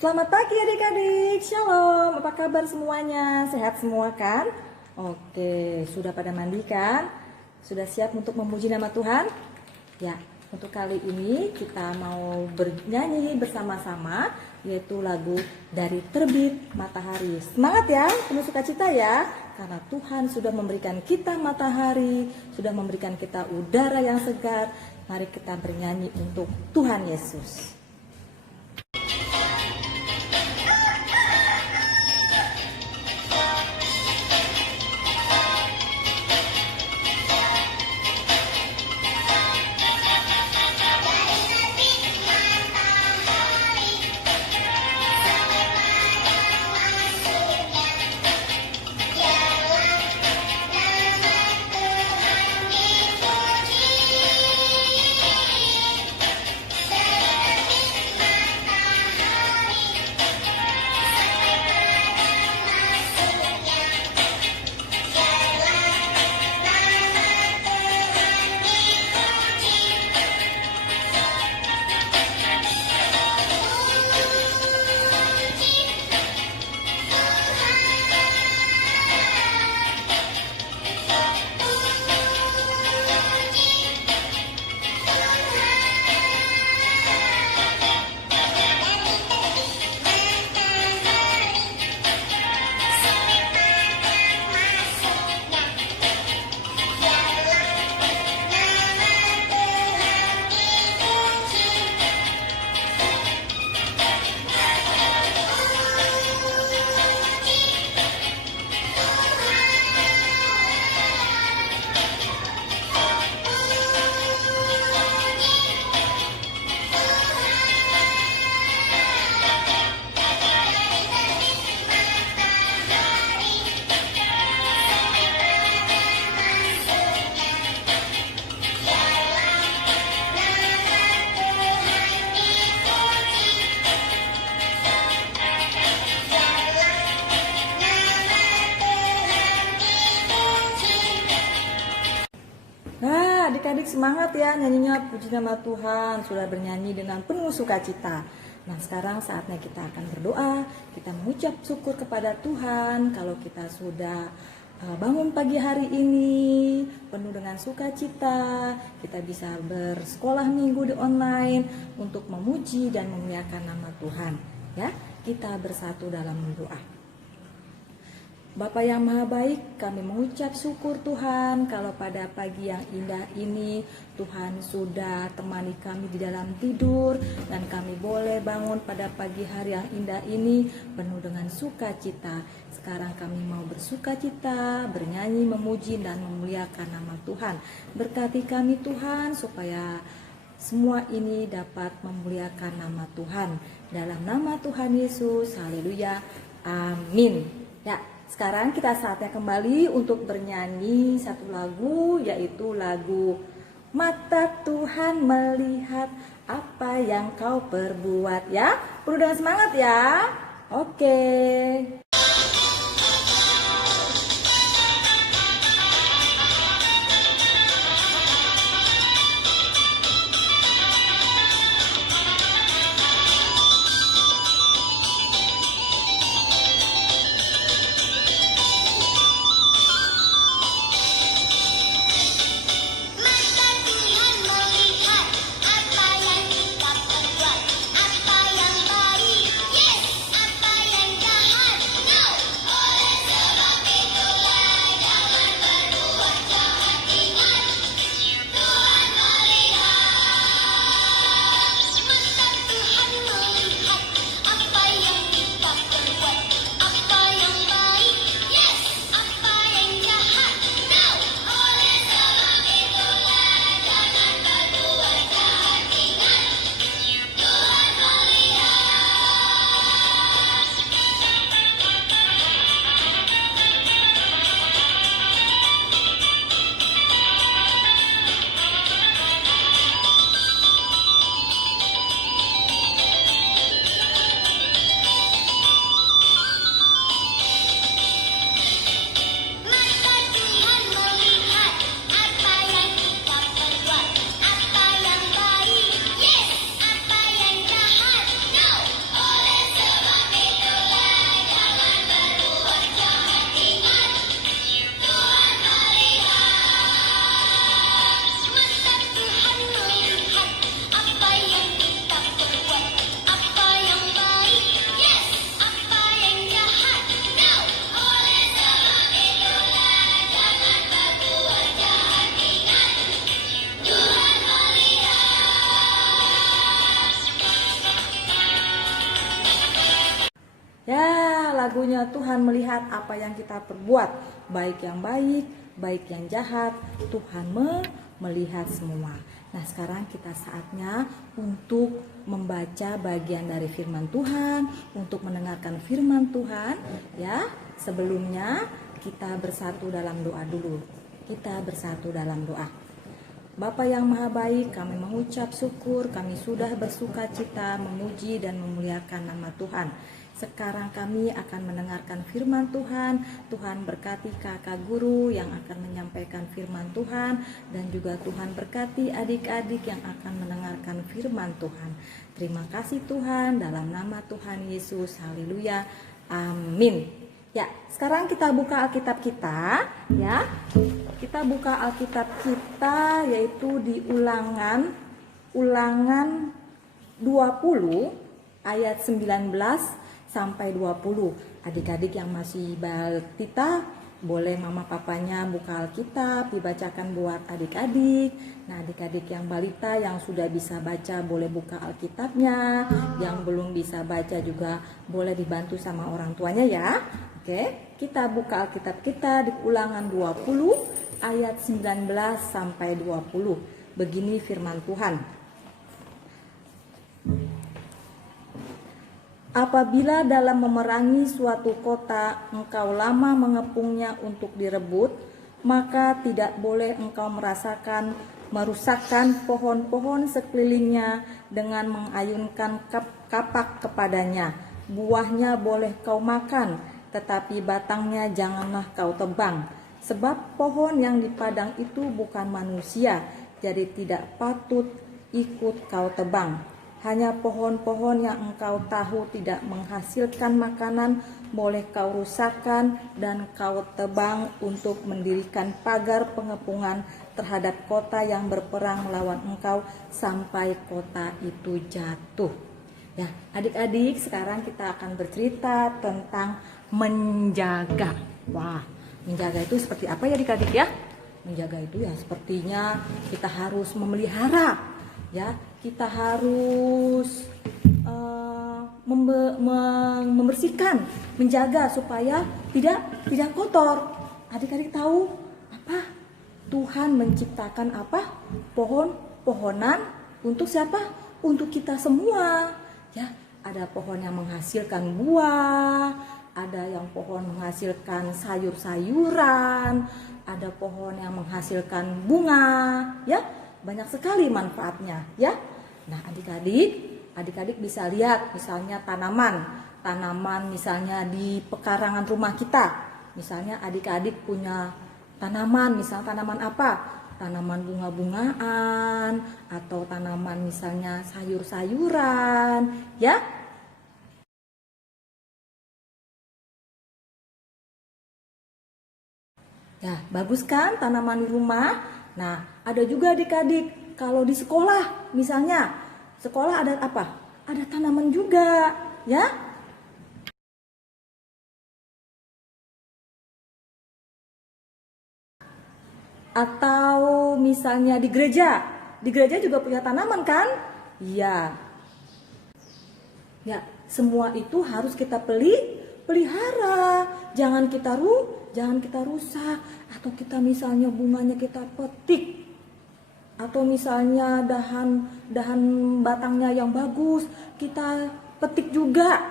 Selamat pagi adik-adik, shalom, apa kabar semuanya? Sehat semua kan? Oke, sudah pada mandi kan? Sudah siap untuk memuji nama Tuhan? Ya, untuk kali ini kita mau bernyanyi bersama-sama, yaitu lagu Dari Terbit Matahari. Semangat ya, penuh sukacita ya, karena Tuhan sudah memberikan kita matahari, sudah memberikan kita udara yang segar. Mari kita bernyanyi untuk Tuhan Yesus. Adik-adik semangat ya nyanyinya, puji nama Tuhan, sudah bernyanyi dengan penuh sukacita. Nah sekarang saatnya kita akan berdoa, kita mengucap syukur kepada Tuhan kalau kita sudah bangun pagi hari ini penuh dengan sukacita, kita bisa bersekolah minggu di online untuk memuji dan memuliakan nama Tuhan. Ya, kita bersatu dalam doa. Bapa yang Maha Baik, kami mengucap syukur Tuhan kalau pada pagi yang indah ini Tuhan sudah temani kami di dalam tidur dan kami boleh bangun pada pagi hari yang indah ini penuh dengan sukacita. Sekarang kami mau bersukacita, bernyanyi, memuji dan memuliakan nama Tuhan. Berkati kami Tuhan supaya semua ini dapat memuliakan nama Tuhan. Dalam nama Tuhan Yesus, haleluya, amin. Ya. Sekarang kita saatnya kembali untuk bernyanyi satu lagu, yaitu lagu Mata Tuhan Melihat Apa Yang Kau Perbuat. Ya, perlu dengan semangat ya. Oke. Apa yang baik, yes, apa yang jahat. Ya, lagunya Tuhan melihat apa yang kita perbuat, baik yang baik, baik yang jahat, Tuhan melihat semua. Nah, sekarang kita saatnya untuk membaca bagian dari firman Tuhan, untuk mendengarkan firman Tuhan. Ya, sebelumnya kita bersatu dalam doa dulu. Kita bersatu dalam doa. Bapa yang maha baik, kami mengucap syukur, kami sudah bersuka cita memuji dan memuliakan nama Tuhan. Sekarang kami akan mendengarkan firman Tuhan. Tuhan berkati kakak guru yang akan menyampaikan firman Tuhan, dan juga Tuhan berkati adik-adik yang akan mendengarkan firman Tuhan. Terima kasih Tuhan, dalam nama Tuhan Yesus, haleluya, amin. Ya, sekarang kita buka Alkitab kita, ya. Kita buka Alkitab kita yaitu di Ulangan 20 ayat 19 sampai 20. Adik-adik yang masih balita, boleh mama papanya buka Alkitab, dibacakan buat adik-adik. Nah, adik-adik yang balita yang sudah bisa baca boleh buka Alkitabnya. Yang belum bisa baca juga boleh dibantu sama orang tuanya ya. Oke, kita buka Alkitab kita di Ulangan 20 ayat 19 sampai 20. Begini firman Tuhan. Apabila dalam memerangi suatu kota engkau lama mengepungnya untuk direbut, maka tidak boleh engkau merusakkan pohon-pohon sekelilingnya dengan mengayunkan kapak kepadanya. Buahnya boleh kau makan, tetapi batangnya janganlah kau tebang. Sebab pohon yang di padang itu bukan manusia, jadi tidak patut ikut kau tebang. Hanya pohon-pohon yang engkau tahu tidak menghasilkan makanan boleh kau rusakkan dan kau tebang untuk mendirikan pagar pengepungan terhadap kota yang berperang melawan engkau sampai kota itu jatuh. Ya, adik-adik, sekarang kita akan bercerita tentang menjaga. Wah, menjaga itu seperti apa ya adik-adik ya? Menjaga itu ya sepertinya kita harus memelihara, ya. Kita harus membersihkan, menjaga supaya tidak kotor. Adik-adik tahu apa? Tuhan menciptakan apa? Pohon-pohonan untuk siapa? Untuk kita semua. Ya, ada pohon yang menghasilkan buah, ada yang pohon menghasilkan sayur-sayuran, ada pohon yang menghasilkan bunga, ya. Banyak sekali manfaatnya, ya. Nah, adik-adik bisa lihat misalnya tanaman misalnya di pekarangan rumah kita. Misalnya adik-adik punya tanaman, misalnya tanaman apa? Tanaman bunga-bungaan atau tanaman misalnya sayur-sayuran, ya. Ya, bagus kan tanaman di rumah? Nah, ada juga adik-adik kalau di sekolah, misalnya sekolah ada apa? Ada tanaman juga, ya. Atau misalnya di gereja juga punya tanaman kan? Iya. Ya, semua itu harus kita pelihara. Jangan kita rusak, atau kita misalnya bunganya kita petik, atau misalnya dahan batangnya yang bagus kita petik juga,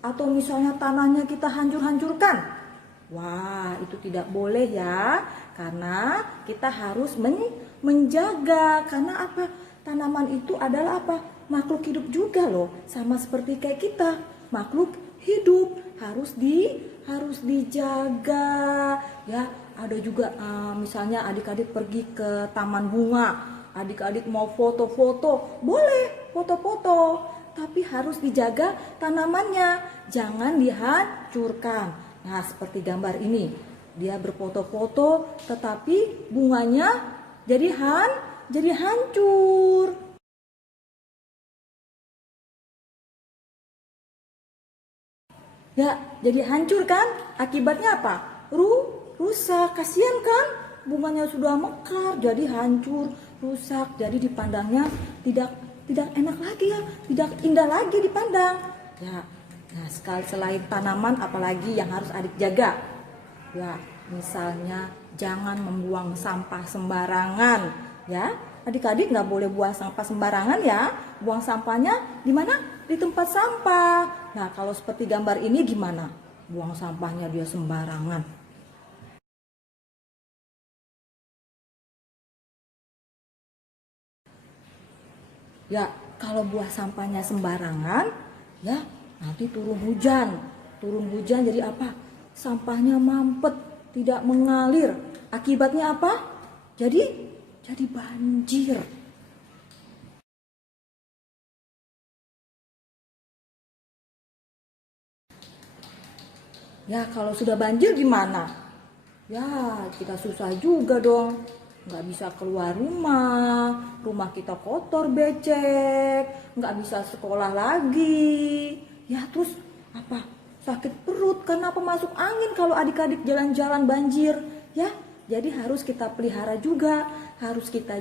atau misalnya tanahnya kita hancurkan. Wah, itu tidak boleh ya, karena kita harus menjaga. Karena apa? Tanaman itu adalah apa? Makhluk hidup juga loh, sama seperti kayak kita, makhluk hidup, harus dijaga, ya. Ada juga misalnya adik-adik pergi ke taman bunga, adik-adik mau foto-foto, boleh foto-foto, tapi harus dijaga tanamannya, jangan dihancurkan. Nah, seperti gambar ini, dia berfoto-foto tetapi bunganya jadi hancur. Ya, jadi hancur kan? Akibatnya apa? Rusak, kasihan kan? Bunganya sudah mekar, jadi hancur, rusak. Jadi dipandangnya tidak enak lagi ya, tidak indah lagi dipandang. Ya, Nah, sekali selain tanaman, apalagi yang harus adik jaga? Ya, misalnya jangan membuang sampah sembarangan, ya. Adik-adik nggak boleh buang sampah sembarangan ya. Buang sampahnya di mana? Di tempat sampah. Nah, kalau seperti gambar ini gimana? Buang sampahnya dia sembarangan. Ya, kalau buang sampahnya sembarangan, ya nanti turun hujan. Turun hujan jadi apa? Sampahnya mampet, tidak mengalir. Akibatnya apa? Jadi banjir. Ya, kalau sudah banjir gimana? Ya, kita susah juga dong. Nggak bisa keluar rumah kita kotor becek, nggak bisa sekolah lagi. Ya, terus apa? Sakit perut karena pemasuk angin kalau adik-adik jalan-jalan banjir. Ya, jadi harus kita pelihara juga, harus kita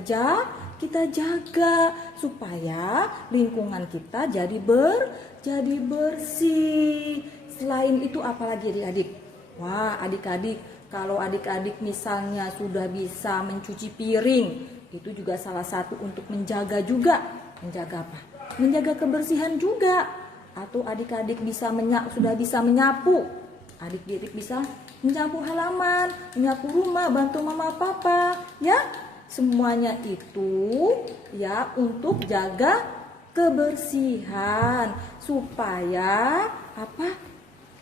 jaga supaya lingkungan kita jadi bersih. Selain itu apalagi adik-adik? Wah, adik-adik, kalau adik-adik misalnya sudah bisa mencuci piring, itu juga salah satu untuk menjaga juga. Menjaga apa? Menjaga kebersihan juga. Atau adik-adik sudah bisa menyapu. Adik-adik bisa menyapu halaman, menyapu rumah, bantu mama papa, ya. Semuanya itu ya untuk jaga kebersihan supaya apa?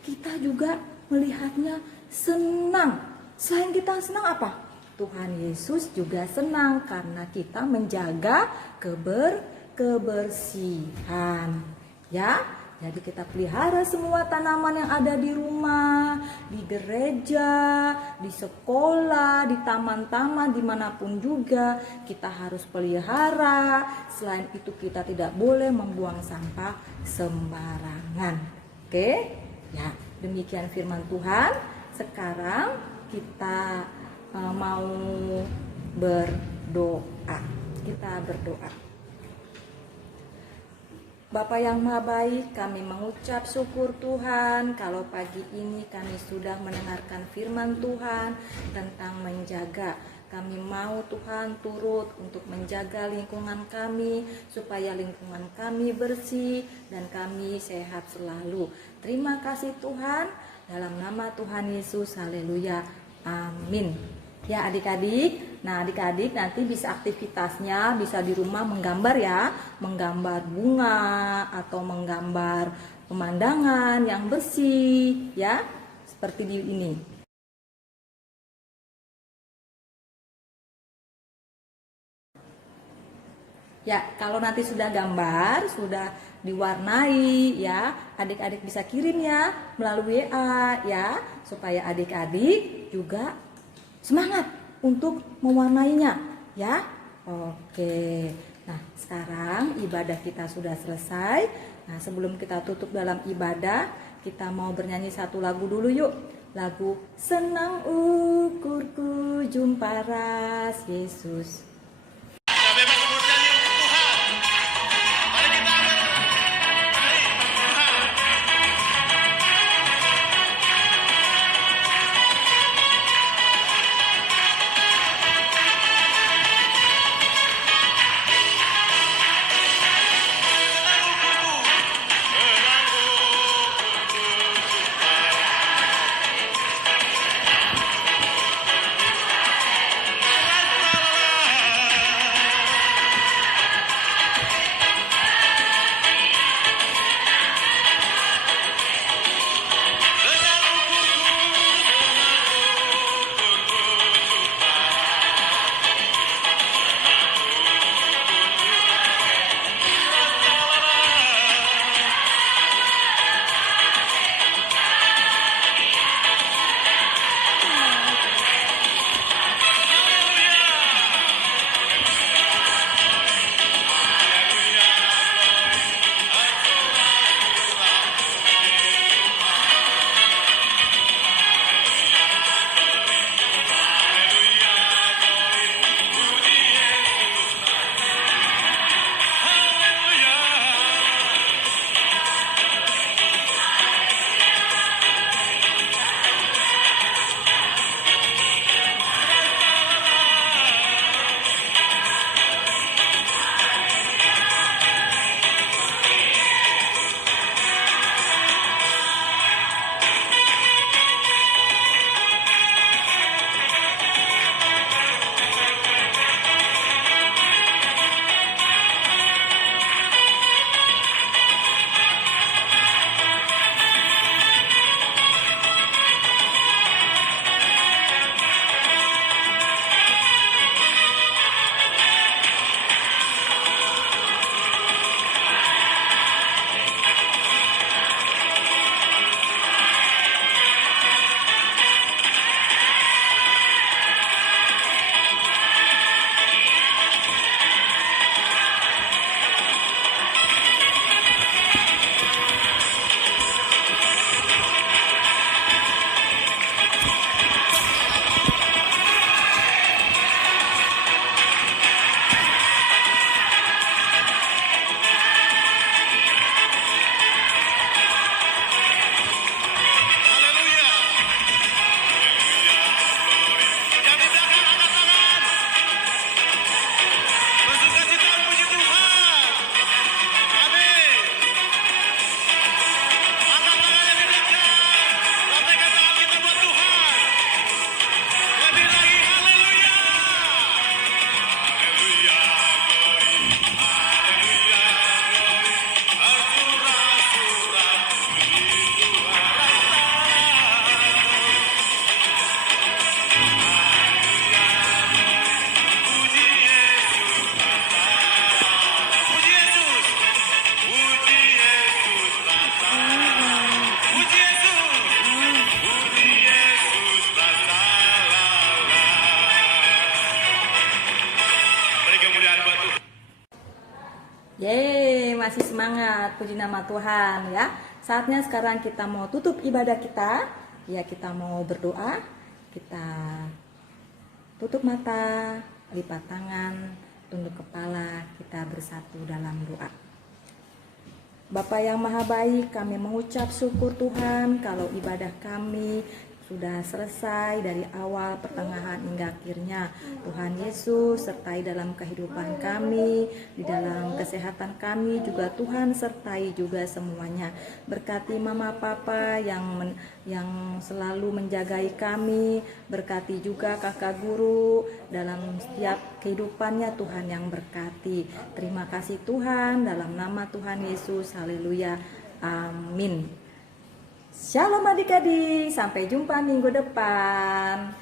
Kita juga melihatnya senang. Selain kita senang apa? Tuhan Yesus juga senang karena kita menjaga kebersihan. Ya, jadi kita pelihara semua tanaman yang ada di rumah, di gereja, di sekolah, di taman-taman, dimanapun juga kita harus pelihara. Selain itu kita tidak boleh membuang sampah sembarangan. Oke? Ya, demikian firman Tuhan. Sekarang kita mau berdoa. Kita berdoa. Bapa yang Maha Baik, kami mengucap syukur Tuhan kalau pagi ini kami sudah mendengarkan firman Tuhan tentang menjaga. Kami mau Tuhan turut untuk menjaga lingkungan kami supaya lingkungan kami bersih dan kami sehat selalu. Terima kasih Tuhan, dalam nama Tuhan Yesus, haleluya, amin. Ya adik-adik, nah adik-adik nanti bisa aktivitasnya bisa di rumah menggambar ya, menggambar bunga atau menggambar pemandangan yang bersih ya, seperti di ini. Ya, kalau nanti sudah gambar, sudah diwarnai ya, adik-adik bisa kirim ya melalui WA ya, supaya adik-adik juga semangat untuk mewarnainya ya. Oke. Nah, sekarang ibadah kita sudah selesai. Nah, sebelum kita tutup dalam ibadah, kita mau bernyanyi satu lagu dulu yuk. Lagu Senang Ukurku Jumpa Ras Yesus. semangat, puji nama Tuhan ya. Saatnya sekarang kita mau tutup ibadah kita. Ya, kita mau berdoa. Kita tutup mata, lipat tangan, tunduk kepala, kita bersatu dalam doa. Bapa yang maha baik, kami mengucap syukur Tuhan kalau ibadah kami sudah selesai dari awal, pertengahan hingga akhirnya. Tuhan Yesus sertai dalam kehidupan kami, di dalam kesehatan kami juga Tuhan sertai juga semuanya. Berkati mama papa yang selalu menjagai kami, berkati juga kakak guru dalam setiap kehidupannya, Tuhan yang berkati. Terima kasih Tuhan, dalam nama Tuhan Yesus, haleluya, amin. Shalom adik-adik, sampai jumpa minggu depan.